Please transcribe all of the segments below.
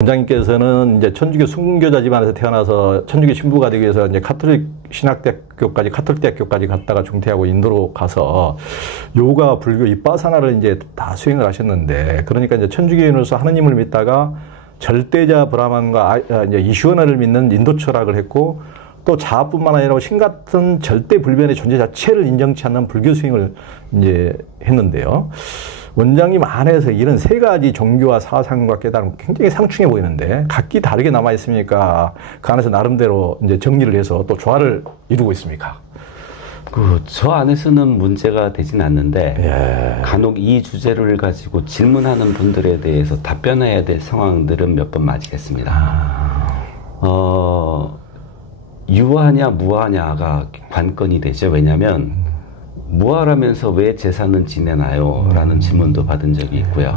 원장님께서는 이제 천주교 순교자 집안에서 태어나서 천주교 신부가 되기 위해서 이제 카톨릭 신학대학교까지, 카톨릭대학교까지 갔다가 중퇴하고 인도로 가서 요가, 불교, 이빠사나를 이제 다 수행을 하셨는데, 그러니까 이제 천주교인으로서 하느님을 믿다가 절대자 브라만과 이제 이슈어너를 믿는 인도 철학을 했고, 또 자아뿐만 아니라 신 같은 절대 불변의 존재 자체를 인정치 않는 불교 수행을 이제 했는데요. 원장님 안에서 이런 세 가지 종교와 사상과 깨달음 굉장히 상충해 보이는데 각기 다르게 남아 있습니까? 그 안에서 나름대로 이제 정리를 해서 또 조화를 이루고 있습니까? 저 안에서는 문제가 되진 않는데 간혹 이 주제를 가지고 질문하는 분들에 대해서 답변해야 될 상황들은 몇 번 맞이했습니다. 유하냐 무하냐가 관건이 되죠. 왜냐하면 무하라면서 왜 제사는 지내나요? 라는 질문도 받은 적이 있고요.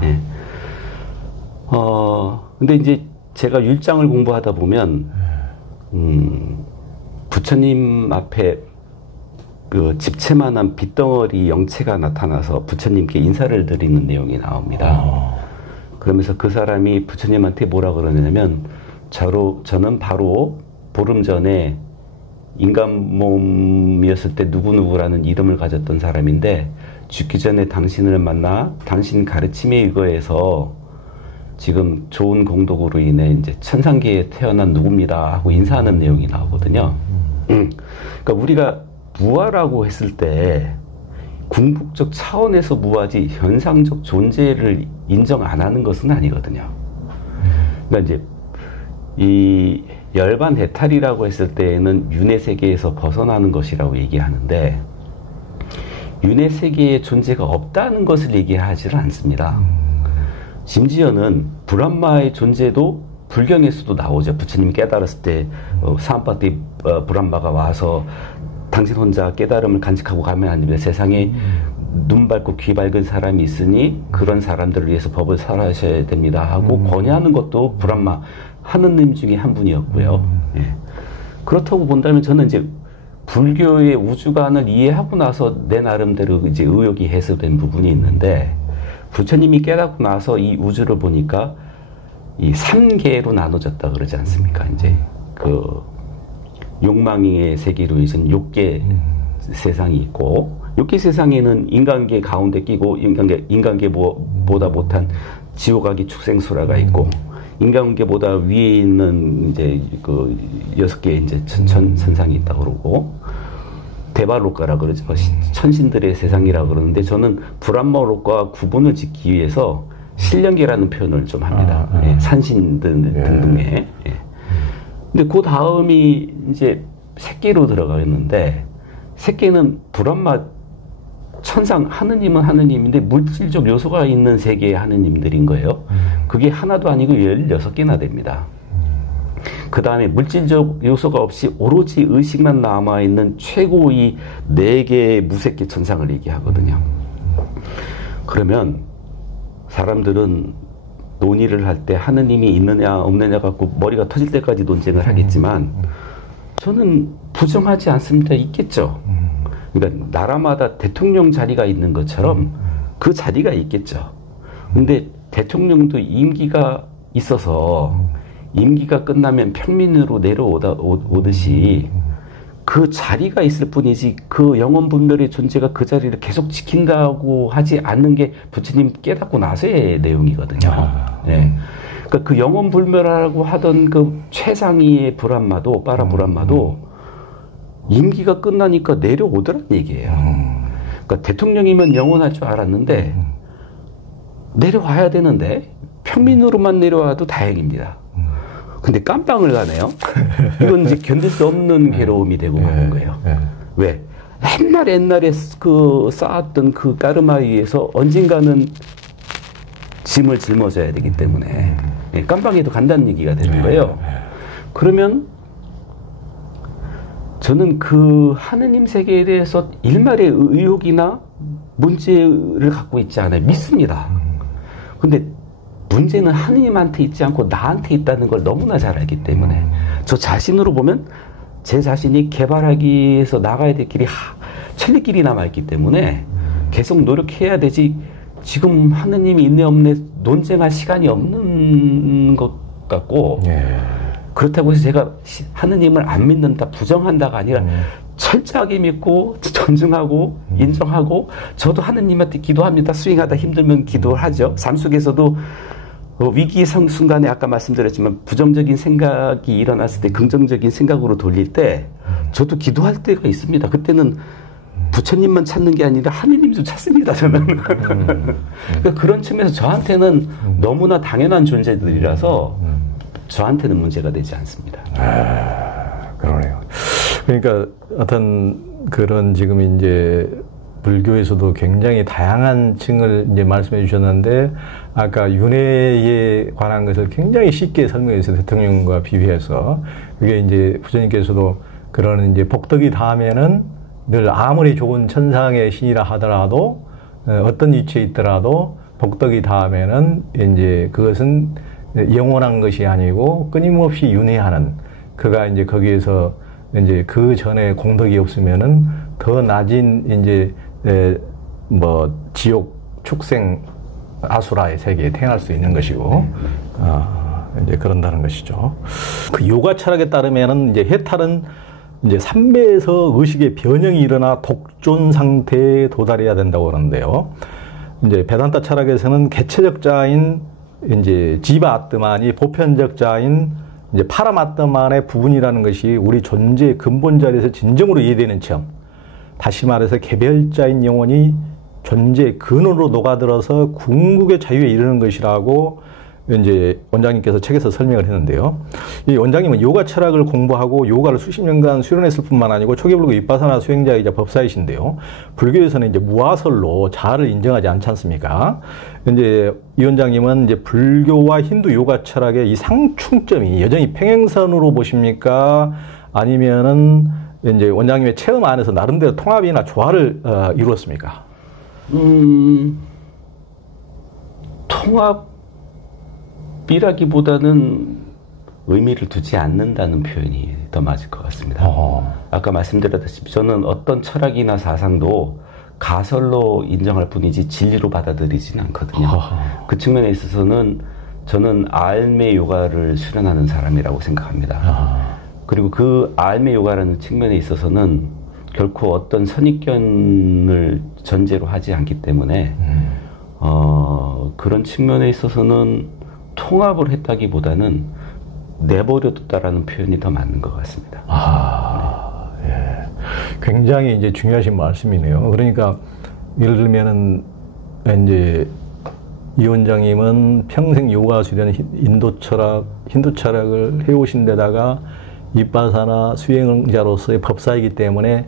네. 근데 이제 제가 율장을 공부하다 보면, 부처님 앞에 그 집채만한 빗덩어리 영체가 나타나서 부처님께 인사를 드리는 내용이 나옵니다. 그러면서 그 사람이 부처님한테 뭐라 그러냐면, 저는 바로 보름 전에 인간 몸이었을 때 누구누구라는 이름을 가졌던 사람인데 죽기 전에 당신을 만나 당신 가르침에 의거해서 지금 좋은 공덕으로 인해 이제 천상계에 태어난 누구입니다 하고 인사하는 내용이 나오거든요. 그러니까 우리가 무아라고 했을 때 궁극적 차원에서 무아지 현상적 존재를 인정 안 하는 것은 아니거든요. 그러니까 이제 이 열반 해탈이라고 했을 때에는 윤회 세계에서 벗어나는 것이라고 얘기하는데 윤회 세계의 존재가 없다는 것을 얘기하지는 않습니다. 심지어는 브람마의 존재도 불경에서도 나오죠. 부처님이 깨달았을 때 사암파티 브람마가 와서 당신 혼자 깨달음을 간직하고 가면 안 됩니다. 세상에 눈 밝고 귀 밝은 사람이 있으니 그런 사람들을 위해서 법을 설하셔야 됩니다 하고 권유하는 것도 브람마 하느님 중에 한 분이었고요. 예. 그렇다고 본다면 저는 이제 불교의 우주관을 이해하고 나서 내 나름대로 이제 의욕이 해소된 부분이 있는데 부처님이 깨닫고 나서 이 우주를 보니까 이 3개로 나눠졌다 그러지 않습니까? 이제 그 욕망의 세계로 이제 욕계 세상이 있고 욕계 세상에는 인간계 가운데 끼고 인간계보다 못한 지옥아기 축생수라가 있고 인간계보다 위에 있는 이제 그 6개의 이제 천상이 있다고 그러고 대발록가라 그러죠. 천신들의 세상이라 그러는데 저는 브람마록과 구분을 짓기 위해서 신령계라는 표현을 좀 합니다. 예, 산신들 등등의. 예. 근데 그 다음이 이제 색계로 들어가겠는데 색계는 브람마 천상 하느님은 하느님인데 물질적 요소가 있는 세계의 하느님들인 거예요. 그게 하나도 아니고 16개나 됩니다. 그 다음에 물질적 요소가 없이 오로지 의식만 남아있는 최고의 4개의 무색계 천상을 얘기하거든요. 그러면 사람들은 논의를 할 때 하느님이 있느냐 없느냐 갖고 머리가 터질 때까지 논쟁을 하겠지만 저는 부정하지 않습니다. 있겠죠. 그러니까 나라마다 대통령 자리가 있는 것처럼 그 자리가 있겠죠. 근데 대통령도 임기가 있어서 임기가 끝나면 평민으로 내려오듯이 그 자리가 있을 뿐이지 그 영원분별의 존재가 그 자리를 계속 지킨다고 하지 않는 게 부처님 깨닫고 나서의 내용이거든요. 네. 그러니까 그 영원불멸하라고 하던 그 최상위의 브람마도 빠라브람마도 임기가 끝나니까 내려오더란 얘기예요. 그러니까 대통령이면 영원할 줄 알았는데 내려와야 되는데 평민으로만 내려와도 다행입니다. 근데 깜빵을 가네요. 이건 이제 견딜 수 없는 괴로움이 되고 가는 거예요. 왜? 옛날에 그 쌓았던 그 까르마 위에서 언젠가는 짐을 짊어져야 되기 때문에 깜빵에도 간다는 얘기가 되는 거예요. 그러면 저는 그 하느님 세계에 대해서 일말의 의혹이나 문제를 갖고 있지 않아요. 믿습니다. 근데 문제는 하느님한테 있지 않고 나한테 있다는 걸 너무나 잘 알기 때문에 저 자신으로 보면 제 자신이 개발하기 위해서 나가야 될 길이 천리길이 남아있기 때문에 계속 노력해야 되지 지금 하느님이 있네 없네 논쟁할 시간이 없는 것 같고 그렇다고 해서 제가 하느님을 안 믿는다, 부정한다가 아니라 철저하게 믿고 존중하고 인정하고 저도 하느님한테 기도합니다. 스윙하다 힘들면 기도를 하죠. 삶 속에서도 위기의 순간에 아까 말씀드렸지만 부정적인 생각이 일어났을 때 긍정적인 생각으로 돌릴 때 저도 기도할 때가 있습니다. 그때는 부처님만 찾는 게 아니라 하느님도 찾습니다. 저는. 그러니까 그런 측면에서 저한테는 너무나 당연한 존재들이라서 저한테는 문제가 되지 않습니다. 그러네요. 그러니까 어떤 그런 지금 이제 불교에서도 굉장히 다양한 층을 이제 말씀해 주셨는데 아까 윤회에 관한 것을 굉장히 쉽게 설명해 주셔서 대통령과 비교해서 그게 이제 부처님께서도 그런 이제 복덕이 닿으면은 늘 아무리 좋은 천상의 신이라 하더라도 어떤 위치에 있더라도 복덕이 닿으면은 이제 그것은 영원한 것이 아니고 끊임없이 윤회하는 그가 이제 거기에서 이제 그 전에 공덕이 없으면은 더 낮은 이제 뭐 지옥 축생 아수라의 세계에 태어날 수 있는 것이고 이제 그런다는 것이죠. 그 요가 철학에 따르면은 이제 해탈은 이제 삼배에서 의식의 변형이 일어나 독존 상태에 도달해야 된다고 그러는데요. 이제 베단타 철학에서는 개체적 자인 이제 지바 아트만이 보편적 자인 이제 파라마트만의 부분이라는 것이 우리 존재의 근본 자리에서 진정으로 이해되는 체험. 다시 말해서 개별자인 영혼이 존재의 근원으로 녹아들어서 궁극의 자유에 이르는 것이라고 이제 원장님께서 책에서 설명을 했는데요. 이 원장님은 요가 철학을 공부하고 요가를 수십 년간 수련했을 뿐만 아니고 초기불교 윗바사나 수행자이자 법사이신데요. 불교에서는 이제 무아설로 자아를 인정하지 않지 않습니까? 이제 이 원장님은 이제 불교와 힌두 요가 철학의 이 상충점이 여전히 평행선으로 보십니까? 아니면은 이제 원장님의 체험 안에서 나름대로 통합이나 조화를 이루었습니까? 통합이라기보다는 의미를 두지 않는다는 표현이 더 맞을 것 같습니다. 아까 말씀드렸다시피 저는 어떤 철학이나 사상도 가설로 인정할 뿐이지 진리로 받아들이지는 않거든요. 그 측면에 있어서는 저는 알메 요가를 수련하는 사람이라고 생각합니다. 그리고 그 알메 요가라는 측면에 있어서는 결코 어떤 선입견을 전제로 하지 않기 때문에 그런 측면에 있어서는 통합을 했다기보다는 내버려뒀다라는 표현이 더 맞는 것 같습니다. 예. 굉장히 이제 중요하신 말씀이네요. 그러니까 예를 들면은 이제 이 원장님은 평생 요가 수련 인도 철학, 힌두 철학을 해오신 데다가 윗바사나 수행자로서의 법사이기 때문에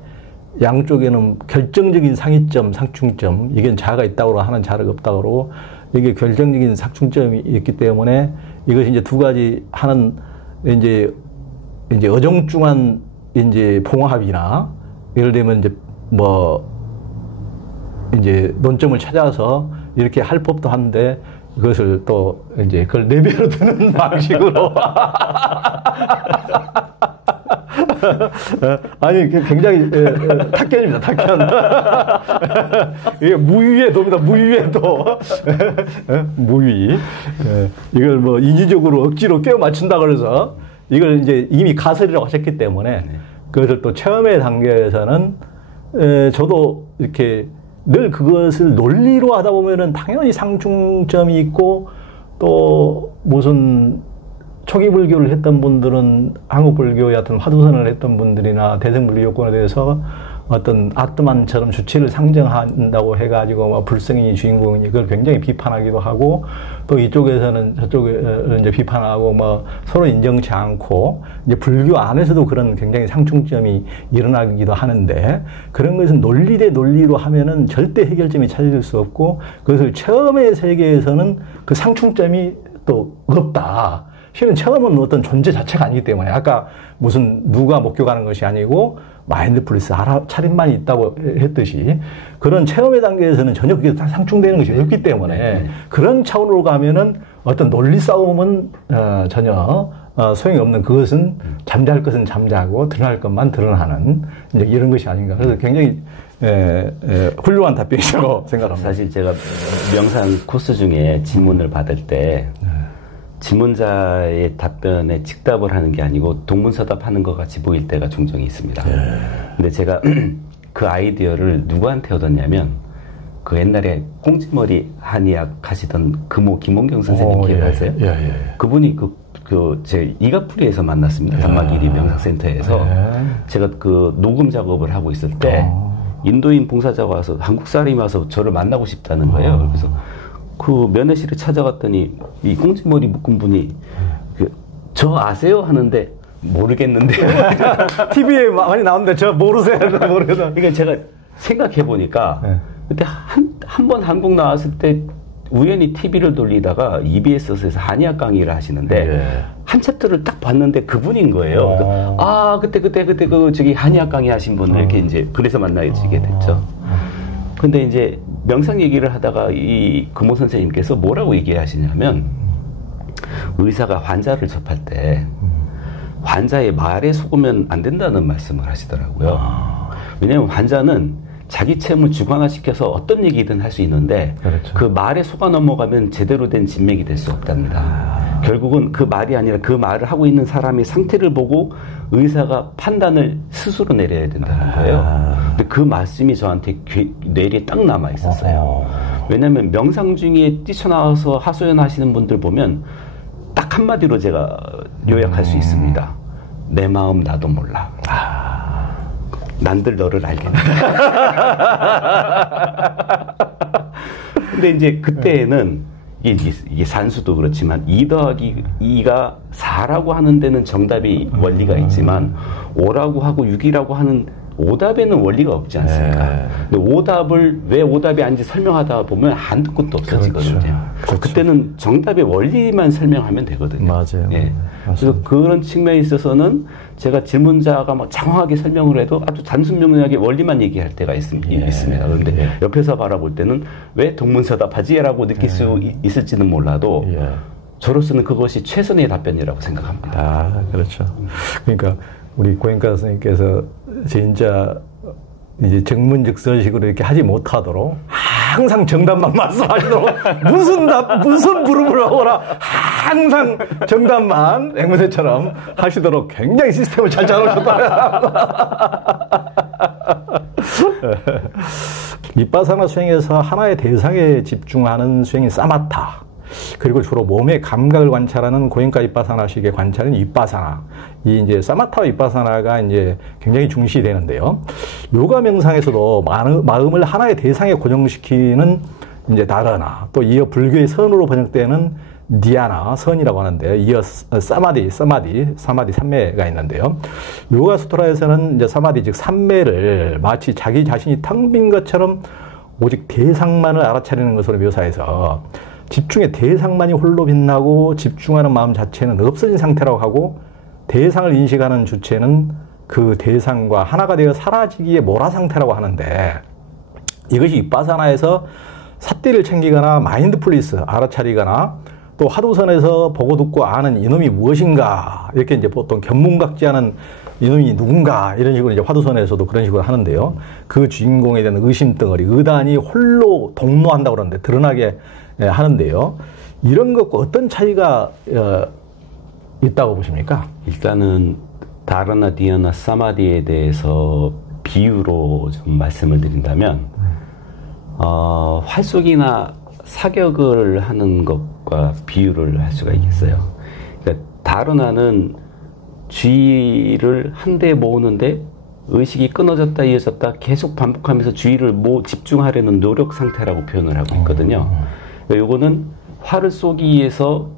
양쪽에는 결정적인 상이점, 상충점, 이게 자아가 있다고 하는 자아가 없다고 그러고 이게 결정적인 상충점이 있기 때문에 이것이 이제 두 가지 하는 이제 어정중한 이제 봉합이나 예를 들면 이제 뭐 이제 논점을 찾아서 이렇게 할 법도 한데 그것을 또 이제 그걸 내버려 두는 방식으로 아니 굉장히 탁견입니다. 탁견. 이게 무위의 도입니다. 무위의 도. 무위. 이걸 뭐 인위적으로 억지로 꿰어 맞춘다 그래서 이걸 이제 이미 가설이라고 하셨기 때문에 그것을 또 체험의 단계에서는 저도 이렇게 늘 그것을 논리로 하다 보면은 당연히 상충점이 있고 또 무슨 초기 불교를 했던 분들은 한국 불교의 어떤 화두선을 했던 분들이나 대승불교 요건에 대해서 어떤 아트만처럼 주체를 상정한다고 해가지고 뭐 불성인이 주인공이니 그걸 굉장히 비판하기도 하고 또 이쪽에서는 저쪽을 이제 비판하고 뭐 서로 인정치 않고 이제 불교 안에서도 그런 굉장히 상충점이 일어나기도 하는데 그런 것은 논리 대 논리로 하면은 절대 해결점이 찾아질 수 없고 그것을 체험의 세계에서는 그 상충점이 또 없다. 실은 체험은 어떤 존재 자체가 아니기 때문에 아까 무슨 누가 목격하는 것이 아니고 마인드풀리스 차림만이 있다고 했듯이 그런 체험의 단계에서는 전혀 그게 상충되는 것이 없기 때문에 그런 차원으로 가면은 어떤 논리 싸움은 전혀 소용이 없는 그것은 잠잘 것은 잠자고 드러날 것만 드러나는 이제 이런 것이 아닌가. 그래서 굉장히 훌륭한 답변이라고 생각합니다. 사실 제가 명상 코스 중에 질문을 받을 때 질문자의 답변에 즉답을 하는 게 아니고 동문서답하는 것 같이 보일 때가 종종 있습니다. 근데 제가 그 아이디어를 누구한테 얻었냐면 그 옛날에 꽁지머리 한의학 하시던 금호 김원경 선생님 기억하세요? 그분이 제 이가풀이에서 만났습니다. 단마기리 명상센터에서. 제가 그 녹음 작업을 하고 있을 때 인도인 봉사자가 와서 한국 사람이 와서 저를 만나고 싶다는 거예요. 그래서 그 면회실에 찾아갔더니 이 꽁지머리 묶은 분이 저 아세요? 하는데 모르겠는데요. TV에 많이 나오는데 저 모르세요? 모르겠어요. 그러니까 제가 생각해 보니까 그때 한 번 한국 나왔을 때 우연히 TV를 돌리다가 EBS에서 한의학 강의를 하시는데 한 챕터를 딱 봤는데 그분인 거예요. 그때 그 저기 한의학 강의 하신 분을 이렇게 이제 그래서 만나게 됐죠. 근데 이제 명상 얘기를 하다가 이 금호 선생님께서 뭐라고 얘기하시냐면 의사가 환자를 접할 때 환자의 말에 속으면 안 된다는 말씀을 하시더라고요. 왜냐하면 환자는 자기 체험을 주관화시켜서 어떤 얘기든 할 수 있는데 그렇죠. 그 말에 속아 넘어가면 제대로 된 진맥이 될 수 없답니다. 결국은 그 말이 아니라 그 말을 하고 있는 사람의 상태를 보고 의사가 판단을 스스로 내려야 된다는 거예요. 근데 그 말씀이 저한테 뇌리에 딱 남아 있었어요. 왜냐하면 명상 중에 뛰쳐나와서 하소연하시는 분들 보면 딱 한마디로 제가 요약할 수 있습니다. 내 마음 나도 몰라. 난들 너를 알겠네. 근데 이제 그때는 이게 산수도 그렇지만 2 더하기 2가 4라고 하는 데는 정답이 원리가 있지만 5라고 하고 6이라고 하는 오답에는 원리가 없지 않습니까? 근데 오답을 왜 오답이 아닌지 설명하다 보면 한두 끝도 없어지거든요. 그렇죠. 그때는 정답의 원리만 설명하면 되거든요. 맞아요. 그래서 그런 측면에 있어서는 제가 질문자가 막 장황하게 설명을 해도 아주 단순 명료하게 원리만 얘기할 때가 있습니다. 그런데 옆에서 바라볼 때는 왜 동문서답하지? 라고 느낄 수 있을지는 몰라도 저로서는 그것이 최선의 답변이라고 생각합니다. 그렇죠. 그러니까 우리 고행가 선생님께서 진짜 이제 정문직설식으로 이렇게 하지 못하도록 항상 정답만 말씀하시도록 무슨 부름을 하거나 항상 정답만 앵무새처럼 하시도록 굉장히 시스템을 잘 짜놓으셨다. 비파사나 수행에서 하나의 대상에 집중하는 수행인 사마타. 그리고 주로 몸의 감각을 관찰하는 고행가 비파사나식의 관찰은 윗바사나. 이 이제 사마타와 윗바사나가 이제 굉장히 중시되는데요. 요가 명상에서도 마음을 하나의 대상에 고정시키는 이제 다라나, 또 이어 불교의 선으로 번역되는 니아나, 선이라고 하는데, 이어 사마디 삼매가 있는데요. 요가 수트라에서는 이제 사마디, 즉 삼매를 마치 자기 자신이 텅 빈 것처럼 오직 대상만을 알아차리는 것으로 묘사해서 집중의 대상만이 홀로 빛나고 집중하는 마음 자체는 없어진 상태라고 하고 대상을 인식하는 주체는 그 대상과 하나가 되어 사라지기의 모라 상태라고 하는데 이것이 윗바사나에서 삿대를 챙기거나 마인드풀리스, 알아차리거나 또 화두선에서 보고 듣고 아는 이놈이 무엇인가 이렇게 이제 보통 견문각지하는 이놈이 누군가 이런 식으로 이제 화두선에서도 그런 식으로 하는데요. 그 주인공에 대한 의심덩어리, 의단이 홀로 동로한다고 그러는데 드러나게 하는데요. 이런 것과 어떤 차이가 있다고 보십니까? 일단은 다라나, 디아나, 사마디에 대해서 비유로 좀 말씀을 드린다면 활쏘기나 사격을 하는 것과 비유를 할 수가 있겠어요. 그러니까 다라나는 주의를 한데 모으는데 의식이 끊어졌다 이어졌다 계속 반복하면서 주의를 집중하려는 노력 상태라고 표현을 하고 있거든요. 요거는 활을 쏘기 위해서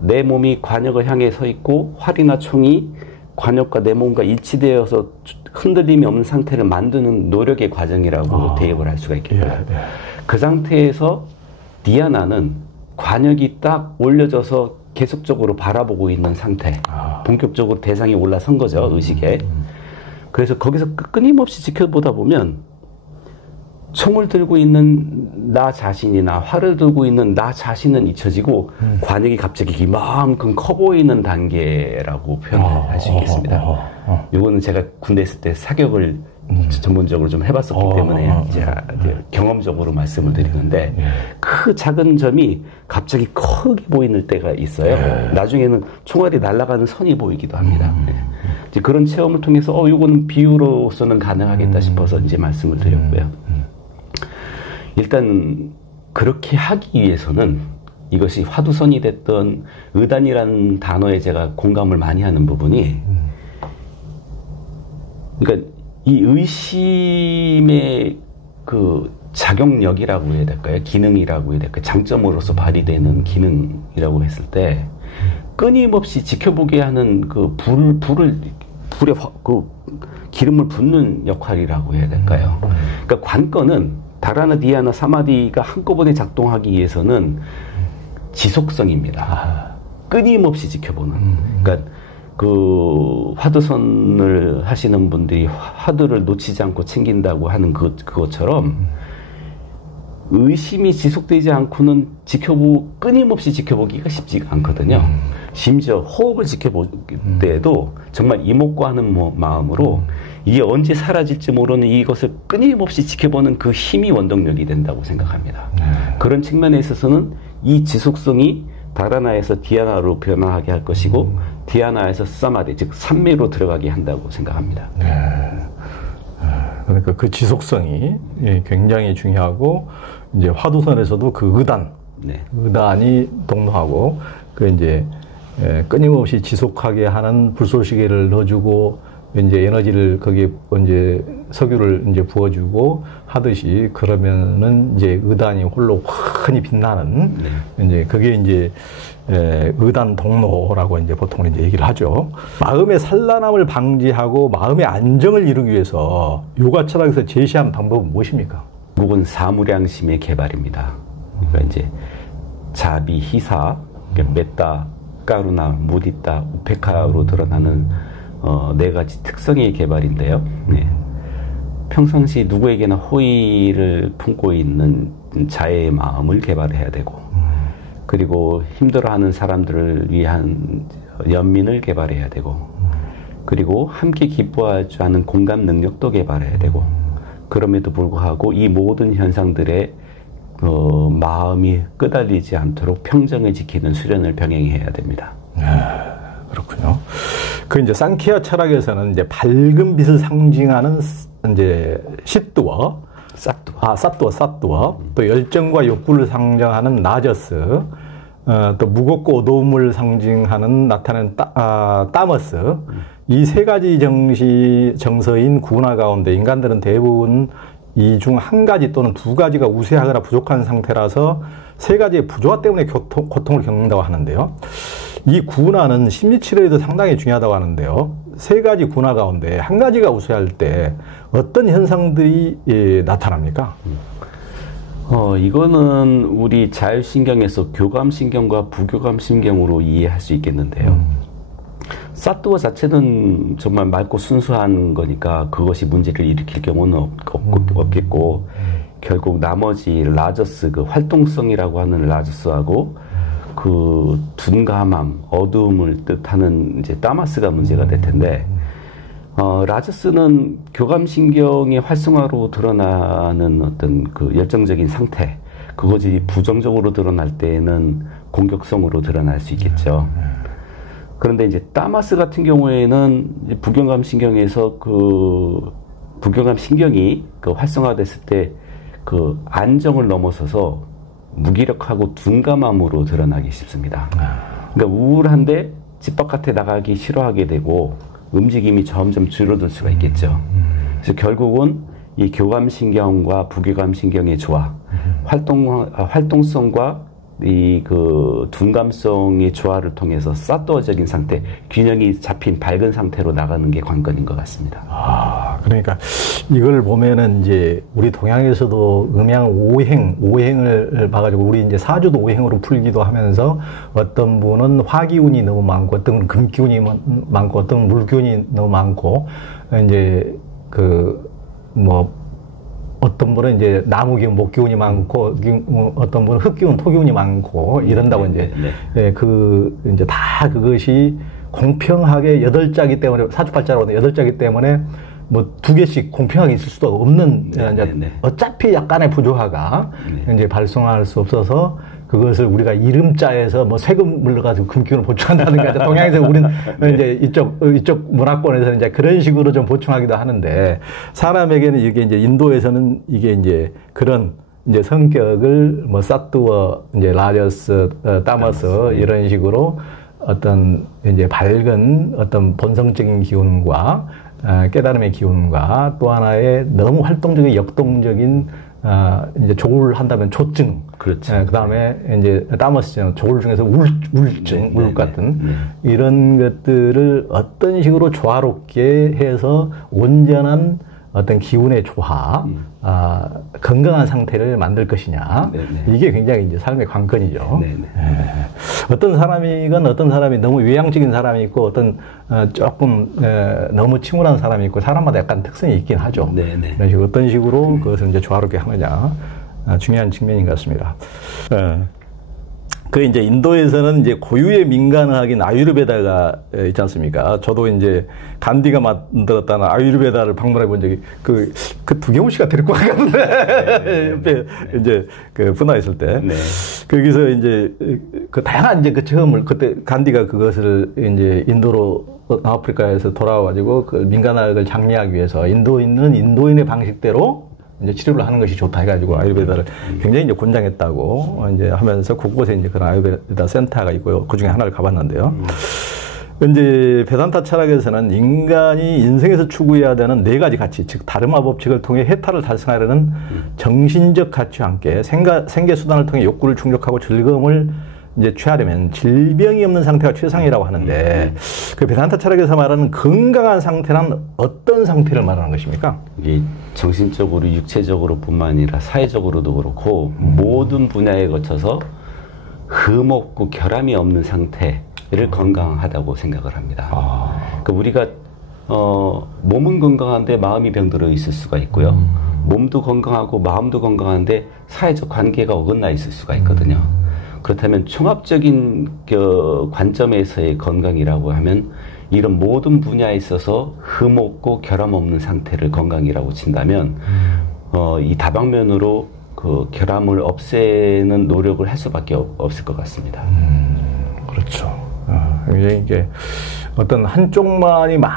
내 몸이 관역을 향해 서 있고 활이나 총이 관역과 내 몸과 일치되어서 흔들림이 없는 상태를 만드는 노력의 과정이라고 대입을 할 수가 있겠고요. 그 상태에서 디아나는 관역이 딱 올려져서 계속적으로 바라보고 있는 상태, 본격적으로 대상이 올라선 거죠, 의식에. 그래서 거기서 끊임없이 지켜보다 보면 총을 들고 있는 나 자신이나 활을 들고 있는 나 자신은 잊혀지고 관역이 갑자기 이만큼 커 보이는 단계라고 표현할 수 있겠습니다. 이거는 제가 군대 있을 때 사격을 전문적으로 좀 해봤었기 때문에 이제 경험적으로 말씀을 드리는데 그 작은 점이 갑자기 크게 보이는 때가 있어요. 나중에는 총알이 날아가는 선이 보이기도 합니다. 이제 그런 체험을 통해서 이거는 비유로서는 가능하겠다 싶어서 이제 말씀을 드렸고요. 일단 그렇게 하기 위해서는 이것이 화두선이 됐던 의단이라는 단어에 제가 공감을 많이 하는 부분이, 그러니까 이 의심의 그 작용력이라고 해야 될까요? 기능이라고 해야 될까요? 장점으로서 발휘되는 기능이라고 했을 때 끊임없이 지켜보게 하는 그 불에 그 기름을 붓는 역할이라고 해야 될까요? 그러니까 관건은 다라나, 디아나, 사마디가 한꺼번에 작동하기 위해서는 지속성입니다. 끊임없이 지켜보는. 그러니까 그 화두선을 하시는 분들이 화두를 놓치지 않고 챙긴다고 하는 그것처럼 의심이 지속되지 않고는 끊임없이 지켜보기가 쉽지가 않거든요. 심지어 호흡을 지켜볼 때에도 정말 이목구하는 마음으로 이게 언제 사라질지 모르는 이것을 끊임없이 지켜보는 그 힘이 원동력이 된다고 생각합니다. 그런 측면에 있어서는 이 지속성이 다라나에서 디아나로 변화하게 할 것이고 디아나에서 사마디, 즉 삼매로 들어가게 한다고 생각합니다. 그러니까 그 지속성이 굉장히 중요하고, 이제 화두선에서도 그 의단이 동로하고, 그 이제 끊임없이 지속하게 하는 불솔시계를 넣어주고, 이제 에너지를 거기에 이제 석유를 이제 부어주고 하듯이, 그러면은 이제 의단이 홀로 환히 빛나는, 이제 그게 이제 의단 동로라고 이제 보통 이제 얘기를 하죠. 마음의 산란함을 방지하고 마음의 안정을 이루기 위해서 요가 철학에서 제시한 방법은 무엇입니까? 결국은 사무량심의 개발입니다. 그러니까 이제 자비, 희사, 그러니까 메타, 까루나, 무디타, 우페카로 드러나는 네 가지 특성의 개발인데요. 평상시 누구에게나 호의를 품고 있는 자애의 마음을 개발해야 되고, 그리고 힘들어하는 사람들을 위한 연민을 개발해야 되고, 그리고 함께 기뻐할 줄 아는 공감 능력도 개발해야 되고, 그럼에도 불구하고 이 모든 현상들의 마음이 끄달리지 않도록 평정을 지키는 수련을 병행해야 됩니다. 그렇군요. 그 이제 상키아 철학에서는 이제 밝은 빛을 상징하는 이제 시뚜어, 사뚜어, 또 열정과 욕구를 상징하는 라저스, 또 무겁고 어두움을 상징하는 나타내는 따머스, 이 세 가지 정서인 구나 가운데 인간들은 대부분 이 중 한 가지 또는 두 가지가 우세하거나 부족한 상태라서 세 가지의 부조화 때문에 고통을 겪는다고 하는데요. 이 구나는 심리치료에도 상당히 중요하다고 하는데요. 세 가지 구나 가운데 한 가지가 우세할 때 어떤 현상들이 나타납니까? 이거는 우리 자율신경에서 교감신경과 부교감신경으로 이해할 수 있겠는데요. 사뚜어 자체는 정말 맑고 순수한 거니까 그것이 문제를 일으킬 경우는 없겠고, 결국 나머지 라저스, 그 활동성이라고 하는 라저스하고 그 둔감함, 어두움을 뜻하는 이제 따마스가 문제가 될 텐데, 라저스는 교감신경의 활성화로 드러나는 어떤 그 열정적인 상태, 그것이 부정적으로 드러날 때에는 공격성으로 드러날 수 있겠죠. 그런데 이제 따마스 같은 경우에는 부교감신경에서 그 부교감신경이 그 활성화됐을 때 그 안정을 넘어서서 무기력하고 둔감함으로 드러나기 쉽습니다. 그러니까 우울한데 집 바깥에 나가기 싫어하게 되고 움직임이 점점 줄어들 수가 있겠죠. 그래서 결국은 이 교감신경과 부교감신경의 조화, 활동성과 이 그 둔감성의 조화를 통해서 사또어적인 상태, 균형이 잡힌 밝은 상태로 나가는 게 관건인 것 같습니다. 그러니까 이걸 보면은 이제 우리 동양에서도 음양 오행을 봐가지고 우리 이제 사주도 오행으로 풀기도 하면서 어떤 분은 화기운이 너무 많고 어떤 분은 금기운이 많고 어떤 분은 물기운이 너무 많고 이제 그 뭐 어떤 분은 이제 나무 기운, 목 기운이 많고, 어떤 분은 흙 기운, 토 기운이 많고, 이런다고 이제, 예, 이제 다 그것이 공평하게 8자기 때문에, 사주팔자라고 하는데 8자기 때문에 뭐 2개씩 공평하게 있을 수도 없는, 이제 어차피 약간의 부조화가 이제 발생할 수 없어서 그것을 우리가 이름자에서 뭐 세금 물러가지고 금기운을 보충한다든가, 동양에서 우리는 이제 이쪽 문화권에서 이제 그런 식으로 좀 보충하기도 하는데, 사람에게는 이게 이제 인도에서는 이게 이제 그런 이제 성격을 뭐 사뚜어, 이제 라저스, 타머스 이런 식으로 어떤 이제 밝은 어떤 본성적인 기운과 깨달음의 기운과 또 하나의 너무 활동적인 역동적인 이제 조울을 한다면 조증, 그렇죠. 그 다음에 이제 타머스증, 조울 중에서 우울증, 우울 같은 이런 것들을 어떤 식으로 조화롭게 해서 온전한 어떤 기운의 조화, 건강한 상태를 만들 것이냐. 이게 굉장히 이제 삶의 관건이죠. 어떤 사람이건 어떤 사람이 너무 외향적인 사람이 있고 어떤 조금 너무 침울한 사람이 있고 사람마다 약간 특성이 있긴 하죠. 그런 식으로 어떤 식으로 그것을 이제 조화롭게 하느냐 중요한 측면인 것 같습니다. 그 이제 인도에서는 이제 고유의 민간학인 아유르베다가 있지 않습니까? 저도 이제 간디가 만들었다는 아유르베다를 방문해 본 적이 그 두경우 씨가 데리고 가거든요. 옆에 이제 그 분화 있을 때. 거기서 이제 그 다양한 이제 그 체험을 그때 간디가 그것을 이제 인도로 아프리카에서 돌아와가지고 그 민간학을 장려하기 위해서 인도인의 방식대로 이제 치료를 하는 것이 좋다 해가지고 아유르베다를 굉장히 이제 권장했다고 이제 하면서 곳곳에 이제 그런 아유르베다 센터가 있고요. 그 중에 하나를 가봤는데요. 이제 베단타 철학에서는 인간이 인생에서 추구해야 되는 4가지 가치, 즉 다르마 법칙을 통해 해탈을 달성하려는 정신적 가치와 함께 생계 수단을 통해 욕구를 충족하고 즐거움을 이제 취하려면 질병이 없는 상태가 최상이라고 하는데, 그 베단타 철학에서 말하는 건강한 상태란 어떤 상태를 말하는 것입니까? 이게 정신적으로, 육체적으로뿐만 아니라 사회적으로도 그렇고 모든 분야에 거쳐서 흠없고 결함이 없는 상태를 건강하다고 생각을 합니다. 그러니까 우리가 몸은 건강한데 마음이 병들어 있을 수가 있고요. 몸도 건강하고 마음도 건강한데 사회적 관계가 어긋나 있을 수가 있거든요. 그렇다면 총합적인 관점에서의 건강이라고 하면 이런 모든 분야에 있어서 흠없고 결함 없는 상태를 건강이라고 친다면 이 다방면으로 그 결함을 없애는 노력을 할 수밖에 없을 것 같습니다. 그렇죠. 이게 어떤 한쪽만이 막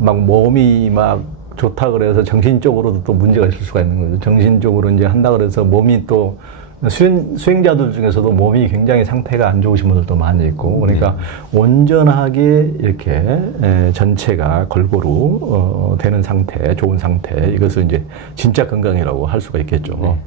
몸이 막 좋다 그래서 정신적으로도 또 문제가 있을 수가 있는 거죠. 정신적으로 이제 한다 그래서 몸이 또 수행자들 중에서도 몸이 굉장히 상태가 안 좋으신 분들도 많이 있고, 그러니까 온전하게 이렇게 전체가 골고루 되는 상태, 좋은 상태, 이것을 이제 진짜 건강이라고 할 수가 있겠죠.